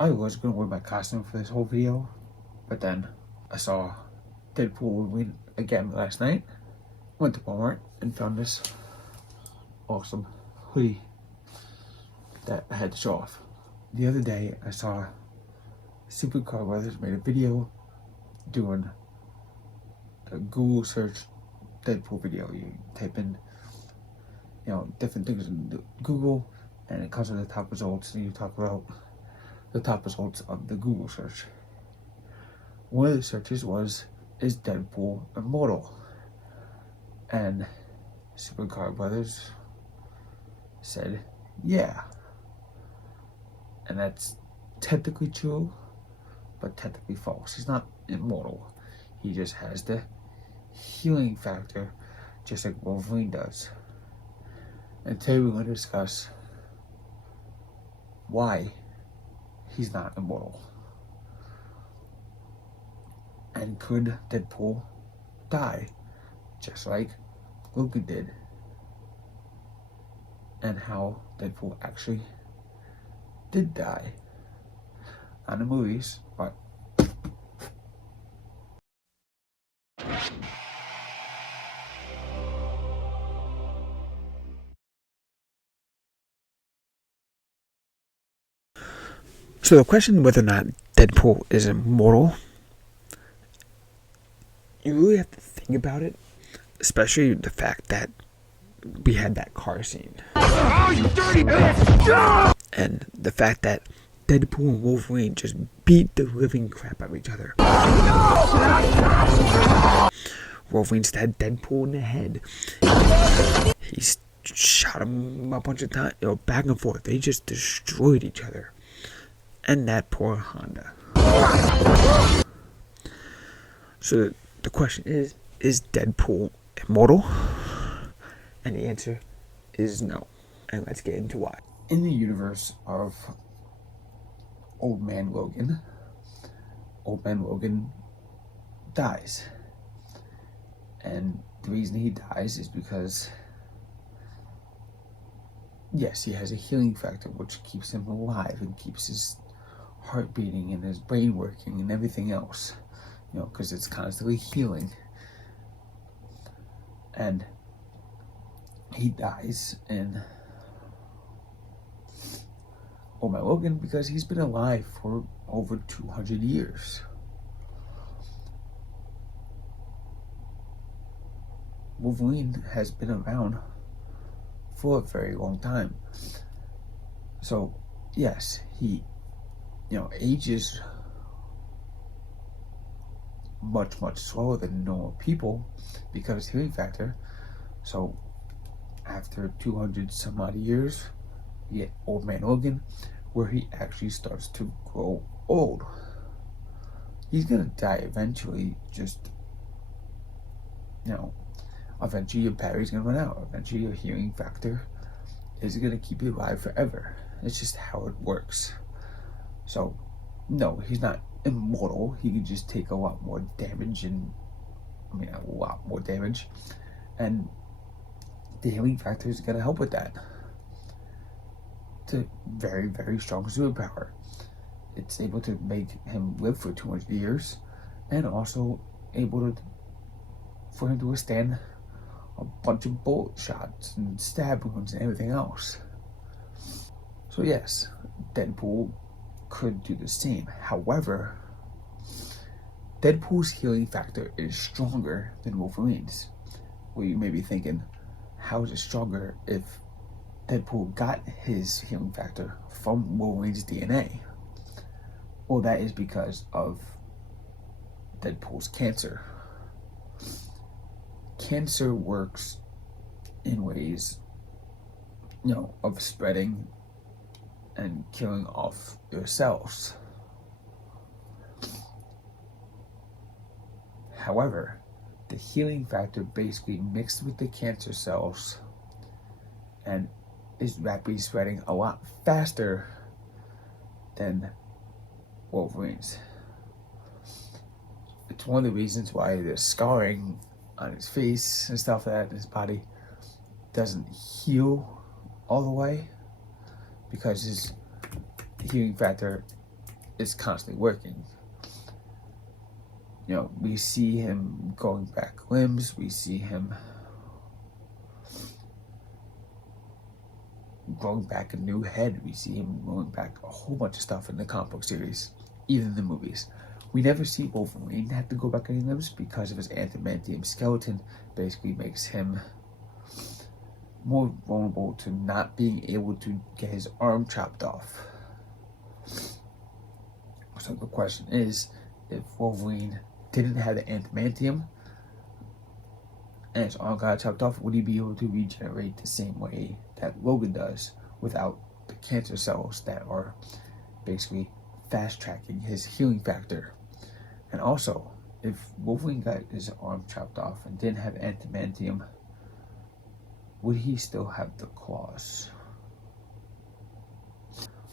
I was going to wear my costume for this whole video, but then I saw Deadpool Wolverine again last night. Went to Walmart and found this awesome hoodie that I had to show off. The other day I saw Supercar Brothers made a video doing a Google search Deadpool video. You type in, different things in Google, and it comes with the top results, and you talk about the top results of the Google search. One of the searches was, is Deadpool immortal? And Supercar Brothers said, yeah. And that's technically true, but technically false. He's not immortal. He just has the healing factor, just like Wolverine does. And today we're going to discuss why he's not immortal. And could Deadpool die just like Logan did? And how Deadpool actually did die. Not in the movies, but so the question whether or not Deadpool is immortal, you really have to think about it, especially the fact that we had that car scene. Oh, you dirty bitch! And the fact that Deadpool and Wolverine just beat the living crap out of each other. Wolverine stabbed Deadpool in the head. He shot him a bunch of times, back and forth. They just destroyed each other. And that poor Honda. So the question is Deadpool immortal? And the answer is no. And let's get into why. In the universe of Old Man Logan dies. And the reason he dies is because, yes, he has a healing factor which keeps him alive and keeps his heart beating and his brain working and everything else, because it's constantly healing. And he dies in Old Man Logan because he's been alive for over 200 years. Wolverine has been around for a very long time. So, yes, he, ages much slower than normal people because of his healing factor. So, after 200 some odd years, you get Old Man Logan, where he actually starts to grow old. He's gonna die eventually, eventually your battery's gonna run out. Eventually your healing factor is gonna keep you alive forever. It's just how it works. So, no, he's not immortal. He can just take a lot more damage and the healing factor is gonna help with that. It's a very, very strong superpower. It's able to make him live for 200 years and also for him to withstand a bunch of bullet shots and stab wounds and everything else. So yes, Deadpool could do the same. However, Deadpool's healing factor is stronger than Wolverine's. Well, you may be thinking, how is it stronger if Deadpool got his healing factor from Wolverine's DNA? Well, that is because of Deadpool's cancer. Cancer works in ways, of spreading and killing off your cells. However, the healing factor basically mixed with the cancer cells and is rapidly spreading a lot faster than Wolverine's. It's one of the reasons why the scarring on his face and stuff like that in his body doesn't heal all the way, because his healing factor is constantly working. You know, we see him growing back limbs, we see him growing back a new head, we see him growing back a whole bunch of stuff in the comic book series, even in the movies. We never see Wolverine have to go back any limbs because of his adamantium skeleton. Basically makes him more vulnerable to not being able to get his arm chopped off. So the question is, if Wolverine didn't have the adamantium and his arm got chopped off, would he be able to regenerate the same way that Logan does without the cancer cells that are basically fast-tracking his healing factor? And also, if Wolverine got his arm chopped off and didn't have adamantium, would he still have the claws?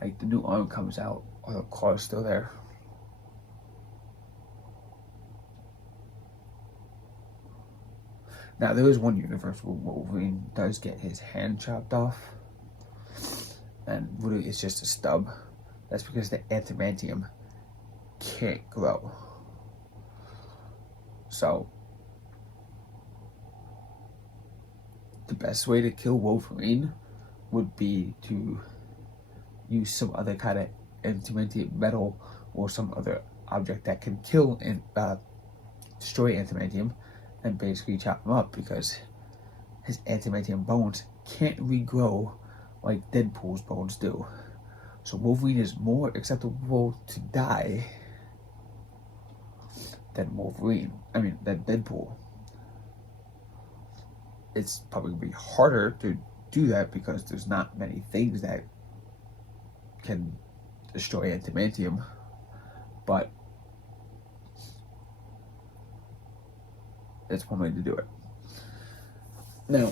Like, the new arm comes out, are the claws still there? Now, there is one universe where Wolverine does get his hand chopped off, and really it's just a stub. That's because the adamantium can't grow. So, the best way to kill Wolverine would be to use some other kind of adamantium metal or some other object that can kill and destroy adamantium and basically chop him up, because his adamantium bones can't regrow like Deadpool's bones do. So Wolverine is more acceptable to die than than Deadpool. It's probably be harder to do that because there's not many things that can destroy adamantium, but it's one way to do it. Now,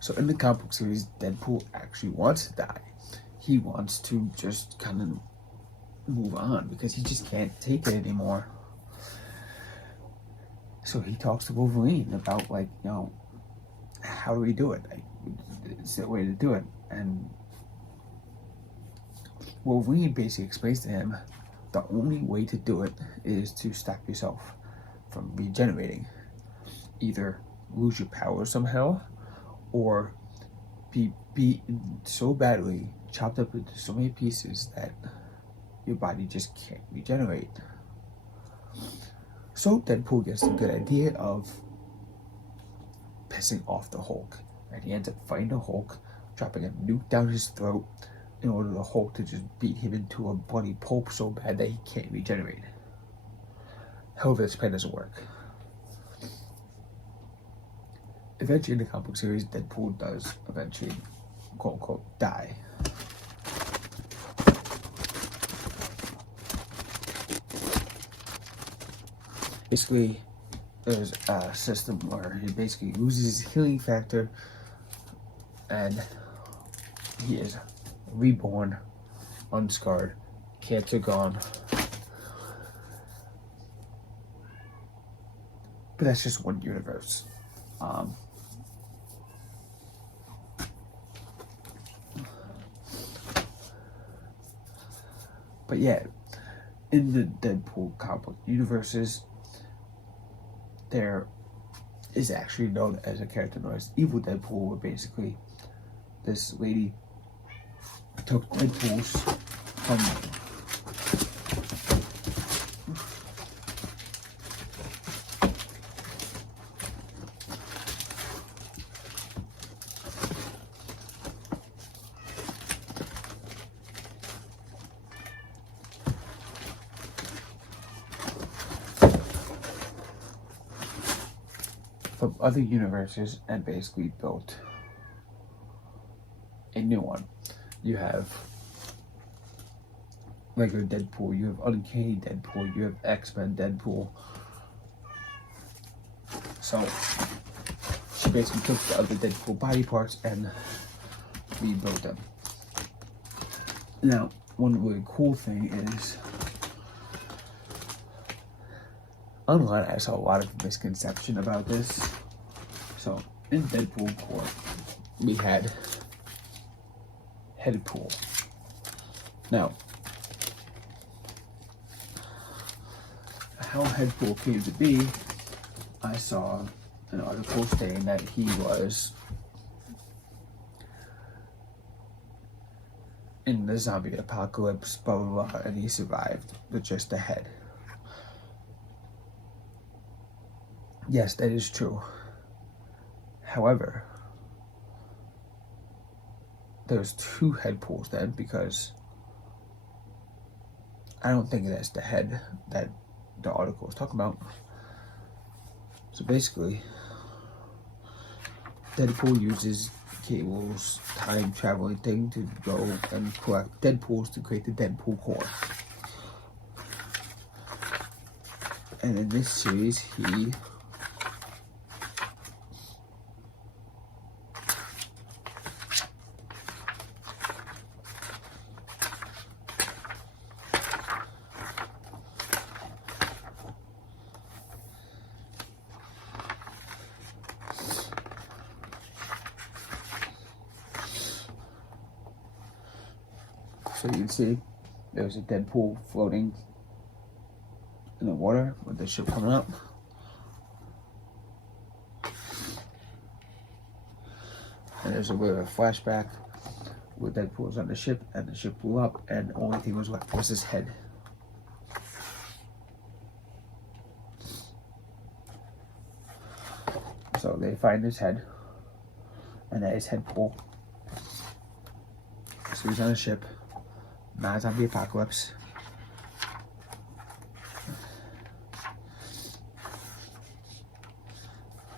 so in the comic book series, Deadpool actually wants to die. He wants to just kind of move on because he just can't take it anymore. So he talks to Wolverine about, like, you know, how do we do it? Like, it's the way to do it. And Wolverine basically explains to him the only way to do it is to stop yourself from regenerating. Either lose your power somehow, or be beaten so badly, chopped up into so many pieces that your body just can't regenerate. So Deadpool gets the good idea of pissing off the Hulk, and he ends up fighting the Hulk, dropping a nuke down his throat in order for the Hulk to just beat him into a bloody pulp so bad that he can't regenerate. However, this plan doesn't work. Eventually in the comic book series, Deadpool does eventually, quote unquote, die. Basically, there's a system where he basically loses his healing factor and he is reborn, unscarred, cancer gone. But that's just one universe. But yeah, in the Deadpool comic book universes, there is actually known as a character known as Evil Deadpool, where basically this lady took Deadpool's from other universes and basically built a new one. You have regular Deadpool, you have Uncanny Deadpool, you have X-Men Deadpool. So she basically took the other Deadpool body parts and rebuilt them. Now, one really cool thing is, online I saw a lot of misconception about this. So in Deadpool Corps, we had Headpool. Now, how Headpool came to be, I saw an article saying that he was in the zombie apocalypse, blah blah blah, and he survived with just a head. Yes, that is true. However, there's two Headpools then, because I don't think that's the head that the article was talking about. So basically, Deadpool uses Cable's time traveling thing to go and collect Deadpools to create the Deadpool Corps. And in this series, he so you can see there's a Deadpool floating in the water with the ship coming up. And there's a bit of a flashback where Deadpool was on the ship and the ship blew up and the only thing was left was his head. So they find his head, and that is Headpool. So he's on a ship, not zombie apocalypse.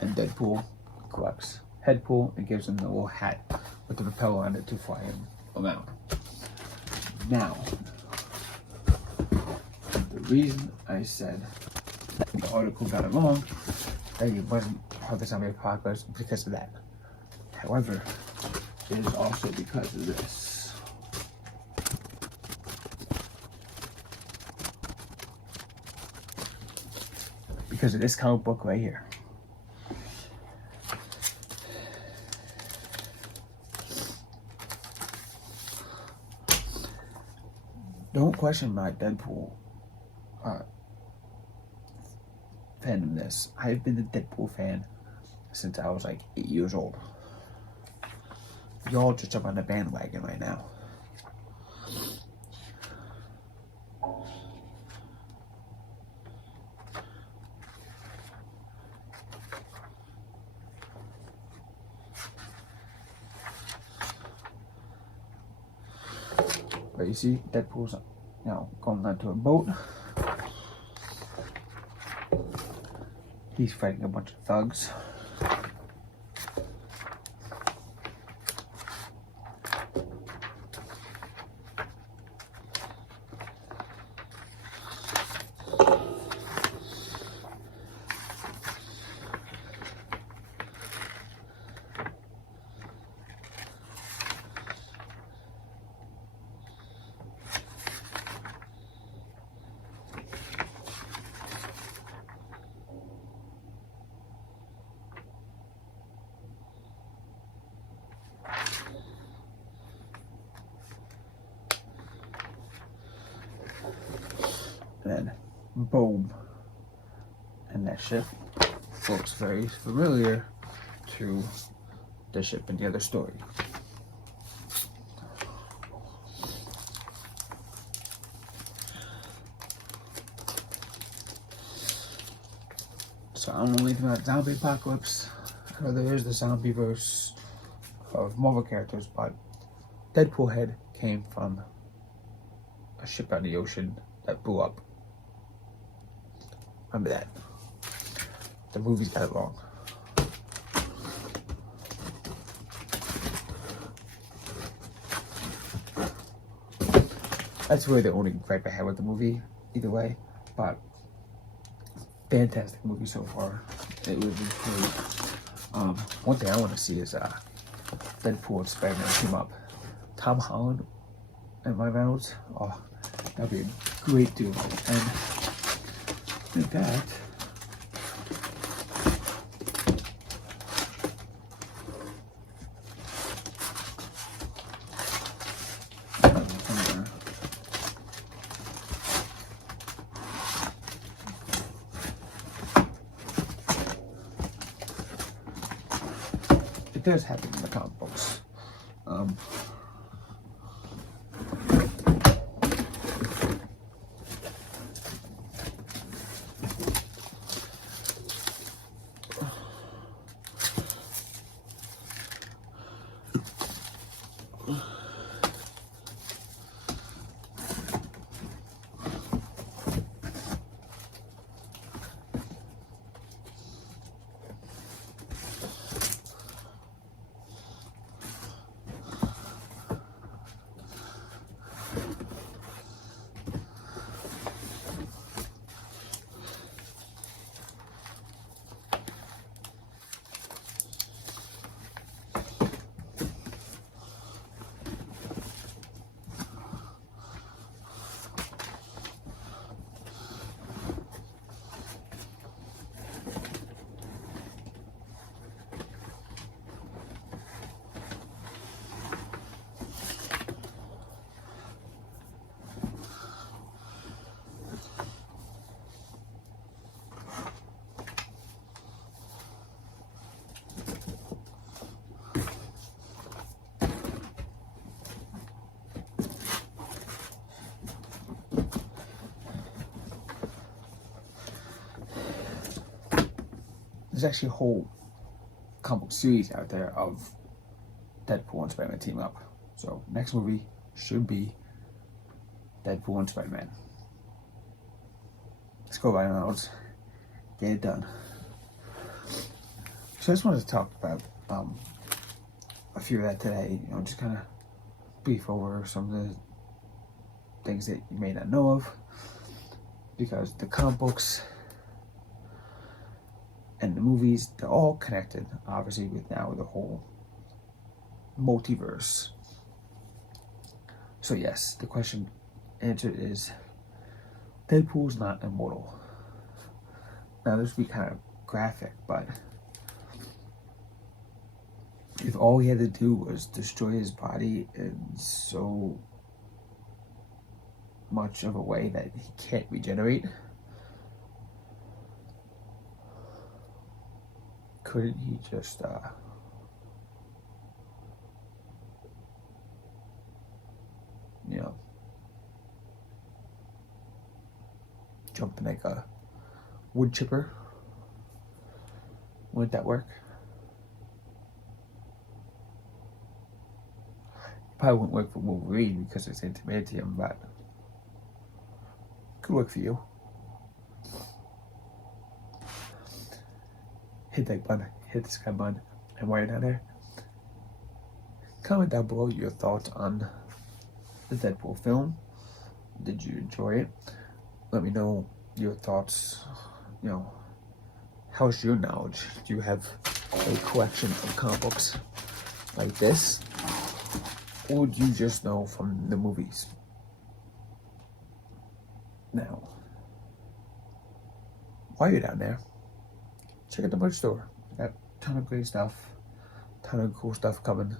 And Deadpool collects Headpool and gives him the little hat with the propeller on it to fly him around. Now, the reason I said that the article got it wrong, that he wasn't part of the zombie apocalypse, because of that. However, it is also because of this. Because of this comic book right here. Don't question my Deadpool fandomness. I've been a Deadpool fan since I was like 8 years old. Y'all just jump on the bandwagon right now. But you see, Deadpool's now going onto a boat. He's fighting a bunch of thugs. And then, boom. And that ship looks very familiar to the ship in the other story. So I don't know anything about zombie apocalypse. I know there is the zombie verse of Marvel characters, but Deadpool head came from a ship out in the ocean that blew up. Remember that. The movies got it wrong. That's really the only gripe I had with the movie, either way. But fantastic movie so far. It was great. One thing I want to see is Deadpool and Spider-Man team up. Tom Holland and Ryan Reynolds. Oh, that'd be a great duo. And with that, it does happen in the comic books. There's actually a whole comic series out there of Deadpool and Spider-Man team up. So next movie should be Deadpool and Spider-Man. Let's go right now. Let's get it done. So I just wanted to talk about a few of that today. You know, just kind of brief over some of the things that you may not know of, because the comic books and the movies, they're all connected, obviously, with now the whole multiverse. So yes, the answer is Deadpool's not immortal. Now this would be kind of graphic, but if all he had to do was destroy his body in so much of a way that he can't regenerate, couldn't he just you know, jump in like a wood chipper? Wouldn't that work? Probably wouldn't work for Wolverine because it's adamantium, but could work for you. Hit that button, hit the subscribe button, and while you're down there, comment down below your thoughts on the Deadpool film. Did you enjoy it? Let me know your thoughts. You know, how's your knowledge? Do you have a collection of comic books like this, or do you just know from the movies? Now, while you're down there, check out the merch store. Got a ton of great stuff, ton of cool stuff coming.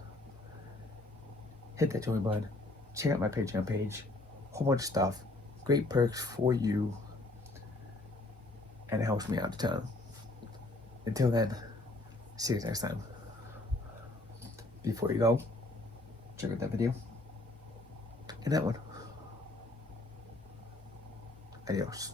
Hit that join button. Check out my Patreon page. Whole bunch of stuff. Great perks for you. And it helps me out a ton. Until then, see you next time. Before you go, check out that video. And that one. Adios.